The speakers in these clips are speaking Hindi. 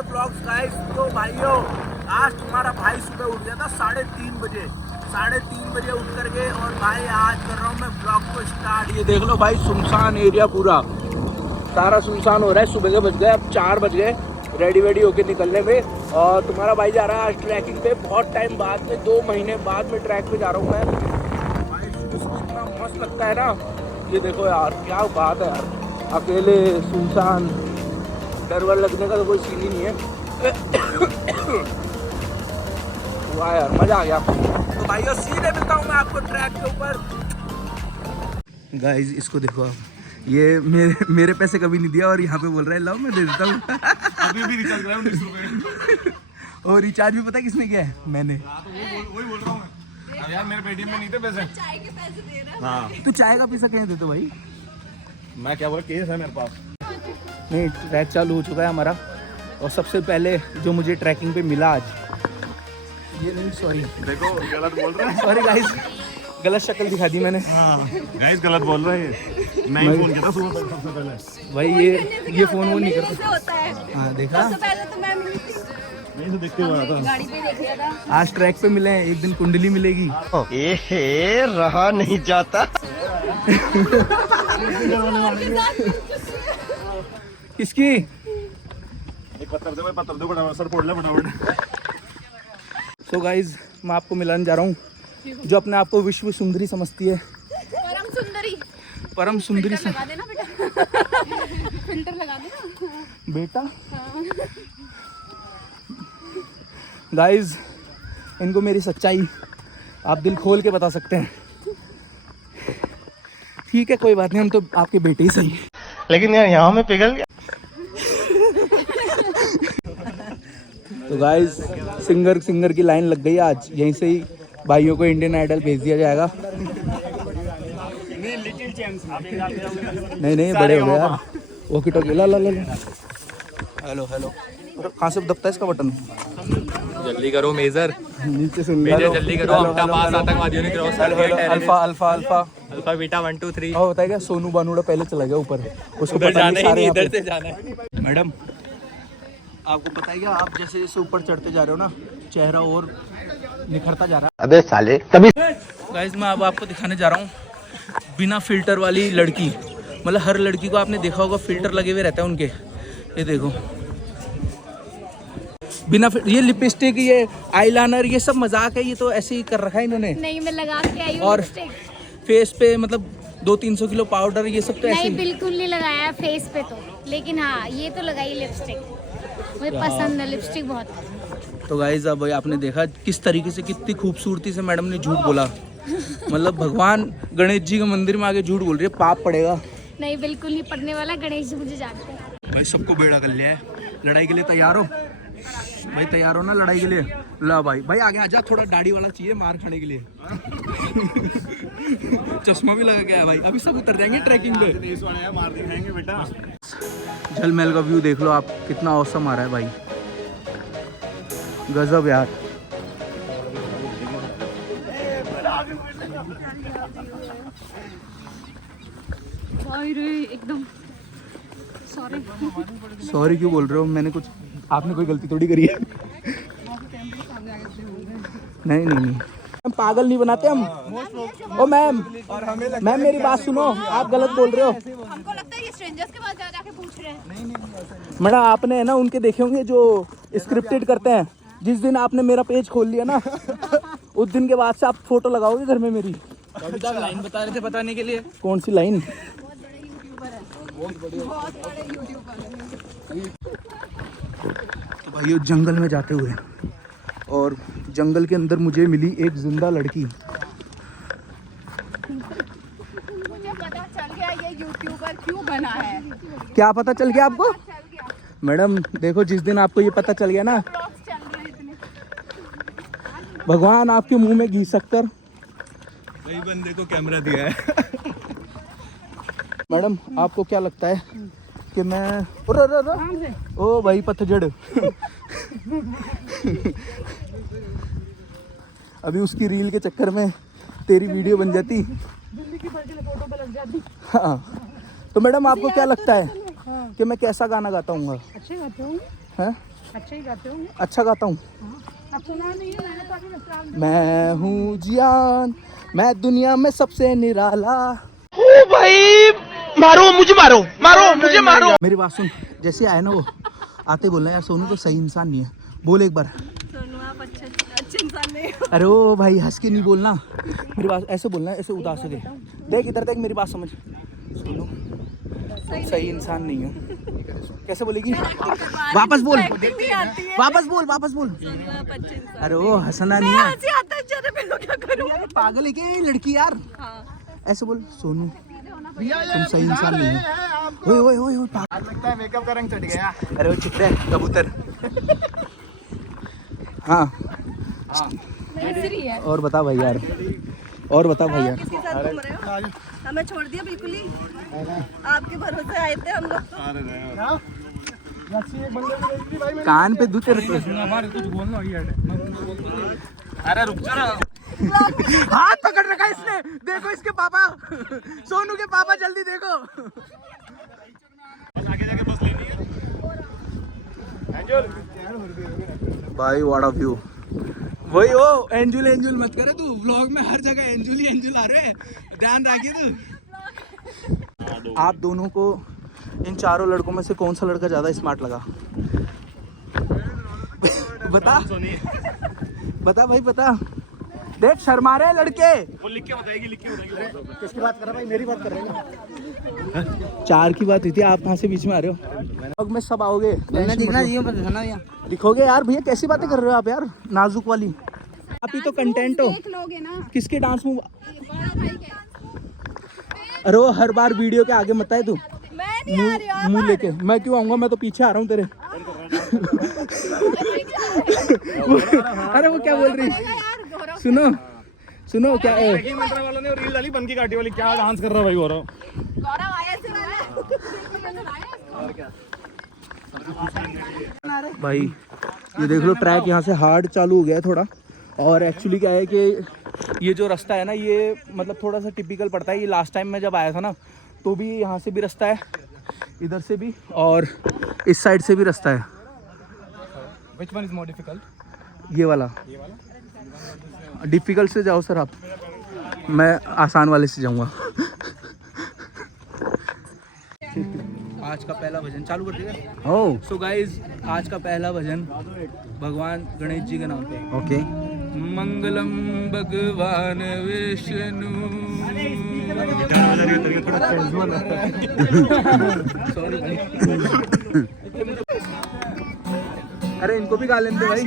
My blogs guys. तो भाइयों आज तुम्हारा भाई सुबह उठ गया था 3:30 बजे। 3:30 बजे उठ करके और भाई आज कर रहा हूँ मैं ब्लॉग को स्टार्ट। ये देख लो भाई सुनसान एरिया पूरा सारा सुनसान हो रहा है। सुबह के बज गए, अब 4 बज गए रेडी वेडी होके निकलने में। और तुम्हारा भाई जा रहा है आज ट्रैकिंग पे। बहुत टाइम बाद में 2 महीने बाद में ट्रैक पे जा रहा हूँ मैं। भाई इतना मस्त लगता है ना। ये देखो यार क्या बात है यार, अकेले सुनसान, डर वर लगने का तो कोई सीन ही नहीं है। वाह यार मजा आ गया। तो भाइयों सीधे मिलता हूँ मैं आपको ट्रैक के ऊपर। गाइस इसको देखो आप, ये मेरे पैसे कभी नहीं दिया और यहाँ पे बोल रहा है लाओ मैं दे देता हूँ। अभी भी रिचार्ज कराया 19 रुपए। और रिचार्ज भी पता है किसने किया है? मैंने। वही बोल रहा हूँ मैं यार, मेरे पेटीएम में नहीं थे पैसे। चाय के पैसे दे रहा है। हाँ तू चाय का पैसा कहीं देते भाई? मैं क्या बोला, केस है मेरे पास। नहीं ट्रैक चालू हो चुका है हमारा। और सबसे पहले जो मुझे ट्रैकिंग पे मिला आज, ये नहीं सॉरी देखो गलत बोल रहा है। सॉरी गाइस, गलत शक्ल दिखा दी मैंने। हाँ गाइस गलत बोल रहा है। मैं ही फोन किया था सुबह सबसे पहले। भाई ये फोन वो नहीं करता। होता है। हाँ देखा, सबसे पहले तो मैं मिली थी, नहीं तो देखते हुआ था। गाड़ी पे देख लिया था। आज ट्रैक पे मिले हैं, एक दिन कुंडली मिलेगी। ए रहा नहीं जाता। किसकी? एक पत्थर दे, पत्थर दो फटाफट, सर फोड़ ले फटाफट। सो गाइज मैं आपको मिलाने जा रहा हूँ जो अपने आप को विश्व सुंदरी समझती है। परम सुंदरी। परम सुंदरी फिल्टर लगा देना बेटा। फिल्टर लगा देना बेटा। गाइज इनको मेरी सच्चाई आप दिल खोल के बता सकते हैं। ठीक है कोई बात नहीं, हम तो आपके बेटे ही सही। लेकिन यार यहाँ में पिघल गया। तो गाइज सिंगर की लाइन लग गई आज। यहीं से ही भाइयों को इंडियन आइडल भेज दिया जाएगा। नहीं बड़े हो गए यार। ओके टोके ला ला ला। हेलो हेलो, कहाँ से दबता है इसका बटन? जल्दी करो मेजर, नीचे से जल्दी करो। अपना पास आतंकवादियों ने क्रॉस कर दिया। Alpha alpha alpha alpha beta 1 2 3। और होता है क्या, सोनू बानूड़ा पहले चला गया ऊपर, उसको उधर पता जाना नहीं ही सारे नहीं, यहाँ इधर पे। से जाना है। मैडम आपको पता है क्या, आप जैसे जैसे ऊपर चढ़ते जा रहे हो ना, चेहरा और निखरता जा रहा है। अबे साले तभी। गाइस मैं अब आपको दिखाने जा रहा हूँ बिना फिल्टर वाली लड़की। मतलब हर लड़की को आपने देखा होगा फिल्टर लगे हुए रहते हैं उनके। ये देखो बिना ये लिपस्टिक, ये आईलाइनर, ये सब मजाक है। ये तो ऐसे ही कर रखा है इन्होंने। नहीं मैं लगा के आई हूँ और लिपस्टिक। फेस पे मतलब 200-300 किलो पाउडर, ये सब तो ऐसे नहीं ही। बिल्कुल नहीं लगाया फेस पे तो, लेकिन हाँ ये तो लगाई लिपस्टिक। मुझे पसंद है लिपस्टिक बहुत। तो गाइज अब आपने देखा किस तरीके से, कितनी खूबसूरती से मैडम ने झूठ बोला। मतलब भगवान गणेश जी के मंदिर में आके झूठ बोल रही है, पाप पड़ेगा। नहीं बिल्कुल नहीं पढ़ने वाला, गणेश जी मुझे जानते हैं। भाई सबको बेड़ा कर लिया है। लड़ाई के लिए तैयार हो भाई? तैयार हो ना लड़ाई के लिए? ला भाई आगे आजा, थोड़ा दाढ़ी वाला चाहिए मार खाने के लिए। चश्मा भी लगा के आया भाई। अभी सब उतर जाएंगे ट्रैकिंग पे। मार दिखाएंगे बेटा। जल महल का व्यू देख लो आप, कितना औसम आ रहा है भाई। गजब यार। एकदम सॉरी क्यों बोल रहे हो? मैंने कुछ, आपने कोई गलती थोड़ी करी है। नहीं हम पागल नहीं बनाते हम। ओ मैम मेरी बात सुनो, आप गलत बोल रहे हो। हमको लगता है ये स्ट्रेंजर्स के पास जाके पूछ रहे हैं। मैडम आपने है ना उनके देखे होंगे जो स्क्रिप्टेड करते हैं। जिस दिन आपने मेरा पेज खोल लिया ना, उस दिन के बाद से आप फोटो लगाओगे घर में मेरी। लाइन बता रहे थे बताने के लिए। कौन सी लाइन? तो भाइयों जंगल में जाते हुए, और जंगल के अंदर मुझे मिली एक जिंदा लड़की। मुझे पता चल गया ये यूट्यूबर क्यों बना है। क्या पता चल गया आपको? चल गया, मैडम देखो जिस दिन आपको ये पता चल गया ना, ब्लॉग्स चल रहे हैं इतने। भगवान आपके मुंह में घी शक्कर। वही बंदे को कैमरा दिया है। मैडम आपको क्या लगता है कि मैं ओ भाई पतझड़ अभी उसकी रील के चक्कर में तेरी वीडियो बन जाती। हाँ तो मैडम आपको क्या लगता है कि मैं कैसा गाना गाता हूँ? अच्छे गाते हो। हैं? अच्छा ही गाते हो। अच्छा गाता हूँ। अब सुना नहीं है मैंने तो अभी विश्राम। मैं हूँ जियान, मैं दुनिया में सबसे निराला। ओ भाई मारो मुझे, मारो मारो मुझे, मारो। मेरी बात सुन, जैसे आए ना वो आते बोलना यार सोनू तो सही इंसान नहीं है। बोल एक बार। सोनू आप अच्छे इंसान नहीं हो। अरे ओ भाई हंस के नहीं बोलना, मेरी बात ऐसे बोलना, ऐसे उदास हो गए। देख इधर देख, मेरी बात समझ। सोनू सही इंसान नहीं है। कैसे बोलेगी? वापस बोल, वापस बोल, वापस बोल। अरे ओ हंसना नहीं है। क्या करूं? पागल है क्या ये लड़की यार? ऐसे बोल, सोनू तुम सही इंसान नहीं हो। ओए ओए ओए ओए पागल लगता है मेकअप का रंग चढ़ गया। अरे वो चुप रहे कबूतर। हाँ और बता भाई यार, और बता भाई यार। किसके साथ घूम रहे हो? हमें छोड़ दिया बिल्कुल ही। आपके भरोसे आए थे हम लोग तो। कान पे दूध तेरे। अरे रुक जा ना। हाथ पकड़ रखा है इसने, देखो इसके पापा, सोनू के पापा, जल्दी देखो। आगे जाके बस लेनी है। भाई व्हाट अ व्यू। वही ओ एंजुल एंजुल मत करे तू, व्लॉग में हर जगह एंजुल ही एंजुल आ रहे हैं, ध्यान रखिए तू। आप दोनों को इन चारों लड़कों में से कौन सा लड़का ज्यादा स्मार्ट लगा? बता बता भाई बता। देख शर्मा रहे लड़के। वो लिख के बताएगी, लिख के बताएगी। किसकी बात कर रहा भाई? मेरी बात कर रहे हैं। चार की बात हुई थी, आप कहाँ से बीच में आ रहे हो? व्लॉग में सब आओगे, दिखोगे यार। भैया कैसी बातें कर रहे हो आप यार, नाजुक वाली। आप ही तो कंटेंट हो। लोगे ना। किसके डांस मूव? अरे वो हर बार वीडियो के आगे मत आए तू, मैं नहीं आ रही हूँ। मुंह लेके। मैं क्यों आऊंगा, मैं तो पीछे आ रहा हूँ तेरे। अरे वो क्या बोल रही? सुनो सुनो क्या है? मंत्रा वालों ने रील डाली, बन की काटी वाली, क्या डांस कर रहा है भाई गौरव। गौरव आया से भाई ये देख लो, ट्रैक यहाँ से हार्ड चालू हो गया है थोड़ा। और एक्चुअली क्या है कि ये जो रास्ता है ना, ये मतलब थोड़ा सा टिपिकल पड़ता है। ये लास्ट टाइम मैं जब आया था ना, तो भी यहाँ से भी रास्ता है, इधर से भी, और इस साइड से भी रास्ता है। Which one is more difficult? ये वाला डिफिकल्ट से जाओ सर आप, मैं आसान वाले से जाऊंगा। आज का पहला भजन चालू कर देगा। ओ सो गाइज आज का पहला भजन भगवान गणेश जी के नाम पे। ओके। मंगलम भगवान विष्णु। अरे इनको भी गा लेते भाई।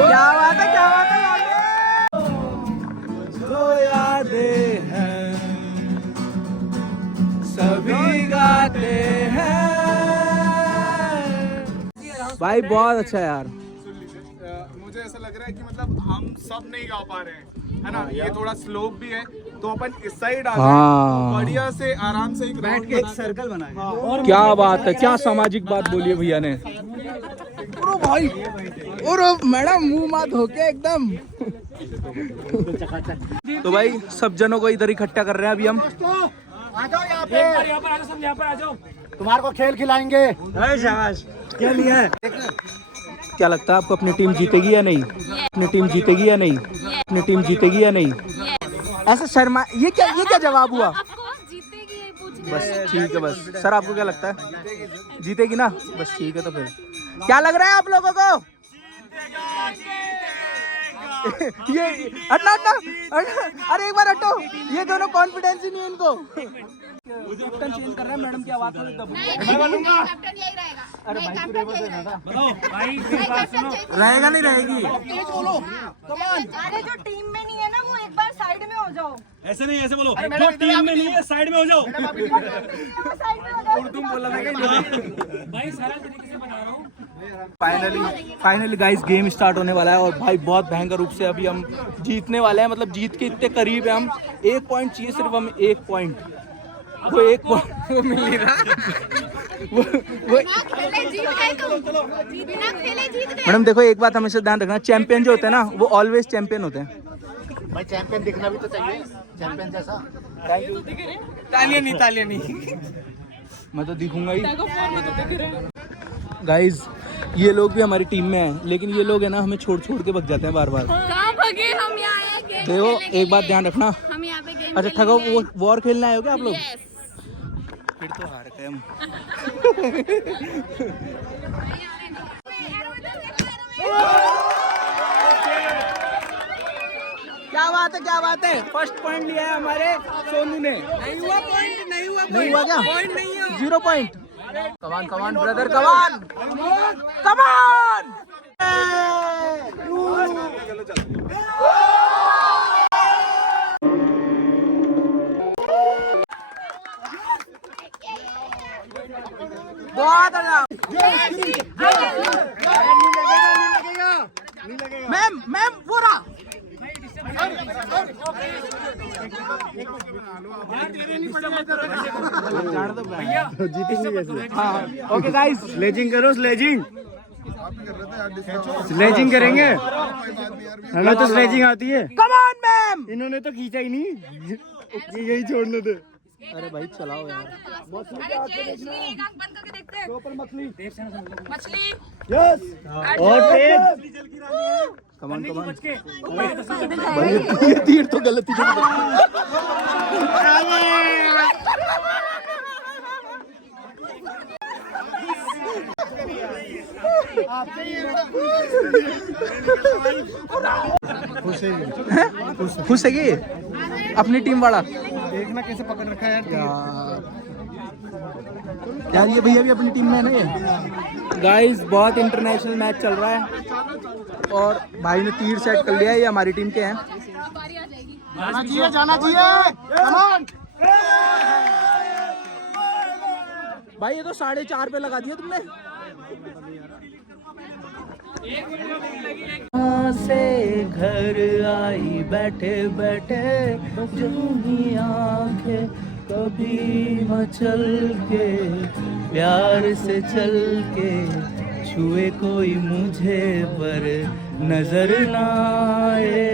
क्या बात है, क्या बात है। जो यादें हैं सभी गाते हैं। भाई बहुत अच्छा यार। मुझे ऐसा लग रहा है कि मतलब हम सब नहीं गा पा रहे हैं, है ना। ये थोड़ा स्लोप भी है, तो अपन इस साइड आ हाँ। जाए, बढ़िया से आराम से बैठ के एक सर्कल बनाए। और क्या बात है, क्या सामाजिक बात बोली है भैया ने। और भाई और मैडम मुंह मात होके एकदम। तो भाई सब जनों को इधर इकट्ठा कर रहे हैं अभी हम। आ जाओ यहाँ पे, यहाँ पर आ जाओ, सब यहाँ पर आ जाओ। तुम्हारे को खेल खिलाएंगे। शाबाश। क्या लिया है? क्या लगता है आपको अपनी टीम जीतेगी या नहीं? अपनी टीम जीतेगी या नहीं? अपनी टीम जीतेगी या नहीं? ऐसा शर्मा, ये क्या जवाब हुआ? बस ठीक है। बस सर आपको क्या लगता है, जीतेगी ना? बस ठीक है। तो फिर क्या लग रहा है आप लोगों को? ये हटना हटना हटना। अरे एक बार हटो, ये दोनों कॉन्फिडेंस ही नहीं है इनको। कैप्टन चेंज कर रहे हैं, मैडम की आवाज थोड़ी दब। अरे भाई रहेगा नहीं रहेगी। अरे जो टीम में नहीं है ना, वो एक बार साइड में हो हो जाओ। ऐसे नहीं, ऐसे बोलो। जो टीम में नहीं है साइड में हो जाओ। उर्दू बोला भाई सारा तरीके से बता रहा हूँ। फाइनली गाइस गेम स्टार्ट होने वाला है और भाई बहुत भयंकर रूप से अभी हम जीतने वाले हैं, मतलब जीत के इतने करीब है हम। 1 पॉइंट चाहिए सिर्फ, हम 1 पॉइंट, वो 1 पॉइंट वो मिल नहीं रहा। मैडम देखो एक बात हमेशा ध्यान रखना, चैंपियन जो होते हैं ना वो ऑलवेज चैंपियन होते हैं। भाई चैंपियन दिखना भी तो चाहिए, चैंपियन जैसा। तालियां नहीं मैं तो दिखूंगा ही। गाइज ये लोग भी हमारी टीम में हैं, लेकिन ये लोग है ना हमें छोड़ के भग जाते हैं बार बार। कहाँ भगे हम यहाँ आए गेम देखो खेलने के एक बात लिए। ध्यान रखना। हम यहाँ पे गेम अच्छा खेलने ठगो के लिए। वो वॉर खेलने आए हो क्या आप लोग? Yes. फिर तो हार गए हम। क्या बात है फर्स्ट पॉइंट लिया है हमारे सोनू ने। नहीं हुआ क्या? 0 पॉइंट। कमान ब्रदर कमान। बहुत मैम पूरा ओके गाइस स्लेजिंग करो, स्लेजिंग करेंगे। हमें तो स्लेजिंग आती है। Come on ma'am. इन्होंने तो खींचा ही नहीं, यही छोड़ने दे। अरे भाई चलाओ यार। मछली यस और तेज। कमान भाई ये तीर तो गलत ही खुश है कि अपनी टीम वाला देखना कैसे पकड़ रखा है यार ये भैया भी अपनी टीम में है। गाइस बहुत इंटरनेशनल मैच चल रहा है और भाई ने तीर सेट कर लिया है, ये हमारी टीम के हैं। जाना चाहिए। भाई ये तो 4.5 पे लगा दिया तुमने। से घर आई बैठे जो ही आंखें कभी मचल के प्यार से चल के छुए कोई मुझे पर नजर ना आए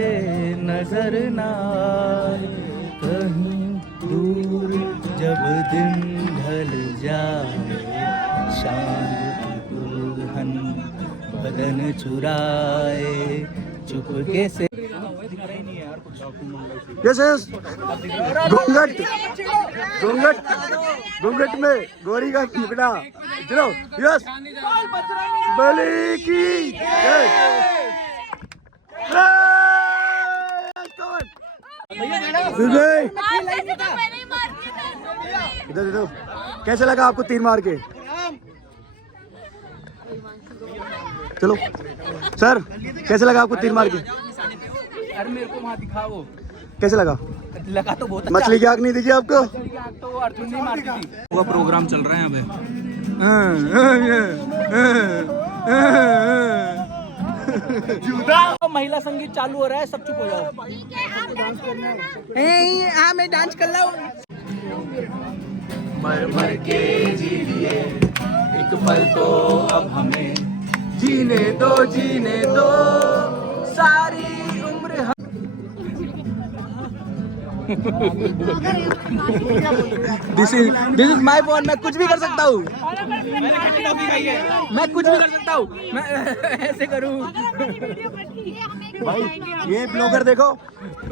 कहीं दूर जब दिन ढल जाए शाम की दुल्हन बदन चुराए चुपके से। यस घूंघट में गोरी का टुकड़ा। चलो यस बली की इधर इधर कैसे लगा आपको तीर मार के? चलो सर कैसे लगा आपको तीर मार के? अरे मेरे को वहाँ दिखा वो कैसे लगा तो बहुत मछली की आँख नहीं दिखी आपको? तो अर्जुन नहीं मारती थी। वो प्रोग्राम चल रहा है यहाँ पे। महिला संगीत चालू हो रहा है, सब चुप हो जाओ। हाँ मैं डांस कर रहा हूँ। मर के जी लिए एक पल तो अब हमें जीने दो सारी उम्र। This is my phone. मैं कुछ भी कर सकता हूँ। मैं ऐसे करूँ। भाई ये ब्लॉगर देखो,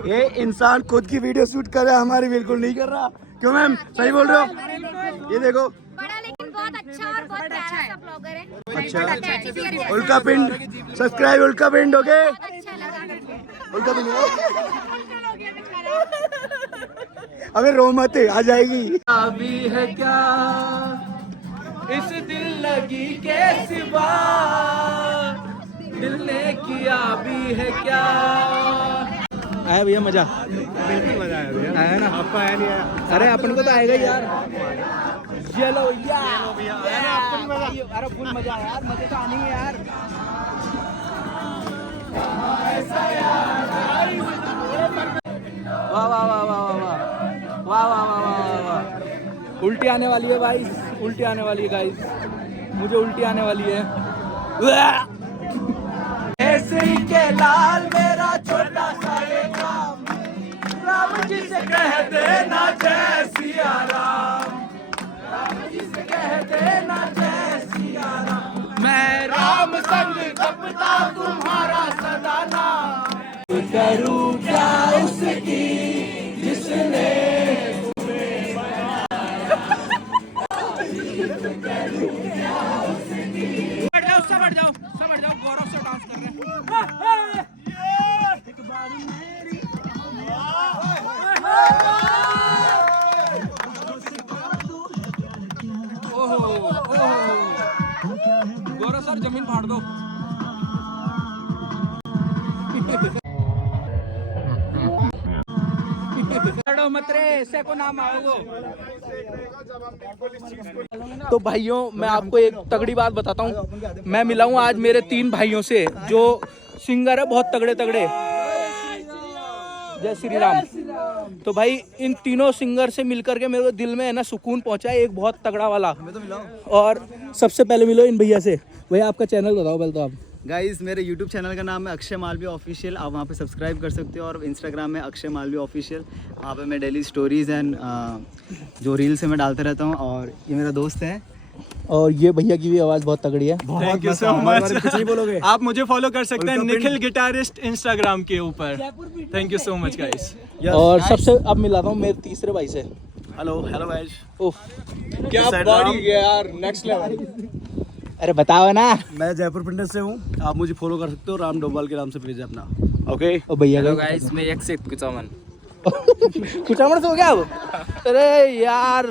ये इंसान खुद की वीडियो शूट कर रहा है, हमारी बिल्कुल नहीं कर रहा। क्यों मैम सही बोल रहे हो? ये देखो बड़ा लेकिन बहुत अच्छा और बहुत प्यारा सा ब्लॉगर है। अच्छा अच्छा उल्का पिंड सब्सक्राइब उल्का पिंड हो गए। लगा। उल्का पिंड अबे रो मत आ जाएगी। अभी है क्या इस दिल लगी के सिवा दिल ने किया भी है क्या। आया भैया मजा? बिल्कुल मजा आया भैया। आया ना? आपको आया नहीं आया? अरे अपन को तो आएगा ही यार। चलो अरे फुल मजा आया यार, मजे तो आने ही है यार। वाह वाह वाह वाह वाह वाह वाह वाह वाह वाह वाह। उल्टी आने वाली है भाई, उल्टी आने वाली है गाइस, मुझे उल्टी आने वाली है। केसरी के लाल मेरा छोटा सा काम, राम जी से कह देना जय सिया राम, राम जी से कह देना जय सिया राम। मैं राम संग जपता तुम्हारा सदा नाम, करूं क्या उसकी जिसने समझ जाओ गौरव से डांस कर रहे हैं। ओहो ओहो गौरव सर जमीन फाड़ दो। मतरे से को नाम आओगे। तो भाइयों मैं आपको एक तगड़ी बात बताता हूँ, मैं मिला हूँ आज मेरे 3 भाइयों से जो सिंगर है बहुत तगड़े तगड़े। जय श्री राम। तो भाई इन तीनों सिंगर से मिलकर के मेरे को दिल में है ना सुकून पहुंचा है, एक बहुत तगड़ा वाला। और सबसे पहले मिलो इन भैया से। भैया आपका चैनल बताओ पहले तो आप। गाइस मेरे YouTube चैनल का नाम है अक्षय मालवीय ऑफिशियल, आप वहाँ पे सब्सक्राइब कर सकते हो। और इंस्टाग्राम में अक्षय मालवीय ऑफिशियल, वहाँ पे मैं डेली स्टोरीज़ एंड जो रील्स है मैं डालते रहता हूँ। और ये मेरा दोस्त है, और ये भैया की भी आवाज़ बहुत तगड़ी है। Thank you so much. कुछ नहीं बोलोगे? आप मुझे फॉलो कर सकते हैं निखिल गिटारिस्ट इंस्टाग्राम के ऊपर। Thank you so much guys. और सबसे अब मिलाता हूँ मेरे तीसरे भाई से। Hello guys. उफ क्या बॉडी है यार, नेक्स्ट लेवल। अरे बताओ ना। मैं जयपुर पिंडर से हूँ, आप मुझे फॉलो कर सकते हो, राम डोभाल के नाम से पेज है अपना। ओके ओ भैया गाइस मैं एक से कुछ अमन कुछ अमर से हो गया अब। अरे यार